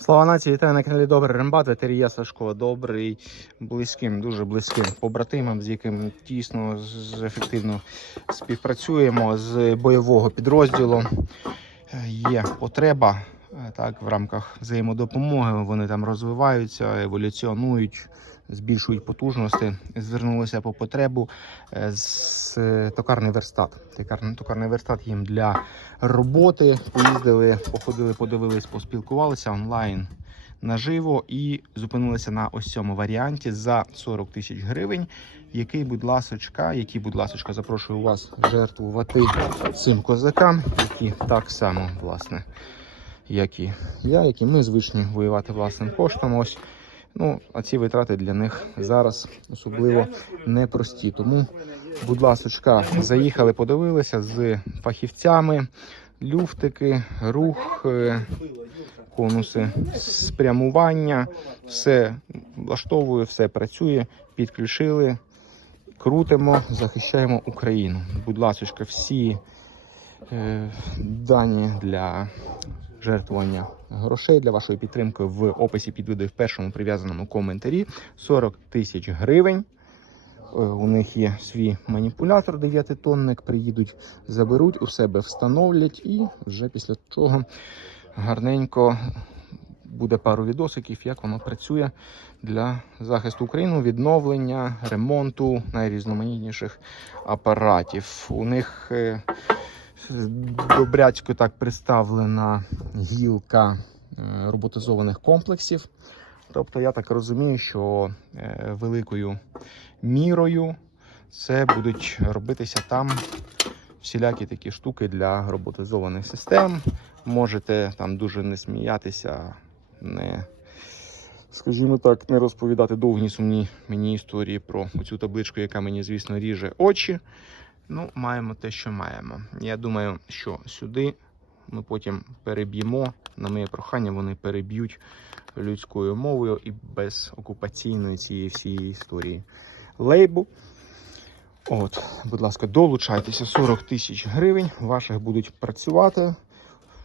Слава нації, вітаю на каналі Добрий Рембат, ветерія Сашко, добрий, близьким, дуже близьким побратимам, з яким тісно, з- ефективно співпрацюємо з бойового підрозділу. Є потреба так, в рамках взаємодопомоги. Вони там розвиваються, еволюціонують, збільшують потужності. Звернулися по потребу е, з токарний верстат. Токарний, верстат їм для роботи. Поїздили, походили, подивились, поспілкувалися онлайн наживо і зупинилися на ось цьому варіанті за 40 тисяч гривень. Який, будь ласочка, який, будь ласочка, запрошую вас жертвувати цим козакам, які так само, власне, як і я, як і ми звичні воювати власним коштом. Ось. Ну, а ці витрати для них зараз особливо непрості. Тому, будь ласочка, заїхали, подивилися з фахівцями, люфтики, рух, е, конуси, спрямування, все влаштовує, все працює, підключили, крутимо, захищаємо Україну. Будь ласочка, всі е, дані для жертвування грошей для вашої підтримки в описі під відео в першому прив'язаному коментарі 40 тисяч гривень. Е, У них є свій маніпулятор 9-тонник, приїдуть, заберуть, у себе встановлять і вже після чого гарненько буде пару відосиків, як воно працює для захисту України, відновлення, ремонту найрізноманітніших апаратів. У них е, добрячко так представлена гілка е, роботизованих комплексів. Тобто, я так розумію, що е, великою мірою це будуть робитися там всілякі такі штуки для роботизованих систем. Можете там дуже не сміятися, не, скажімо так, не розповідати довгі сумні мені історії про цю табличку, яка мені, звісно, ріже очі. Ну, маємо те, що маємо. Я думаю, що сюди ми потім переб'ємо. На моє прохання, вони переб'ють людською мовою і без окупаційної цієї всієї історії лейбу. От, будь ласка, долучайтеся 40 тисяч гривень. Ваших будуть працювати,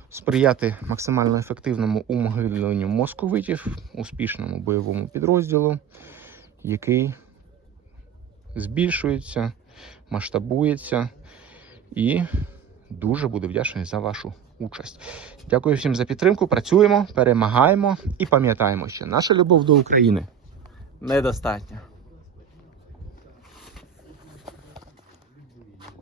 сприяти максимально ефективному умгирленню московитів, успішному бойовому підрозділу, який збільшується, масштабується і дуже буду вдячний за вашу участь. Дякую всім за підтримку. Працюємо, перемагаємо і пам'ятаємо, що наша любов до України недостатня.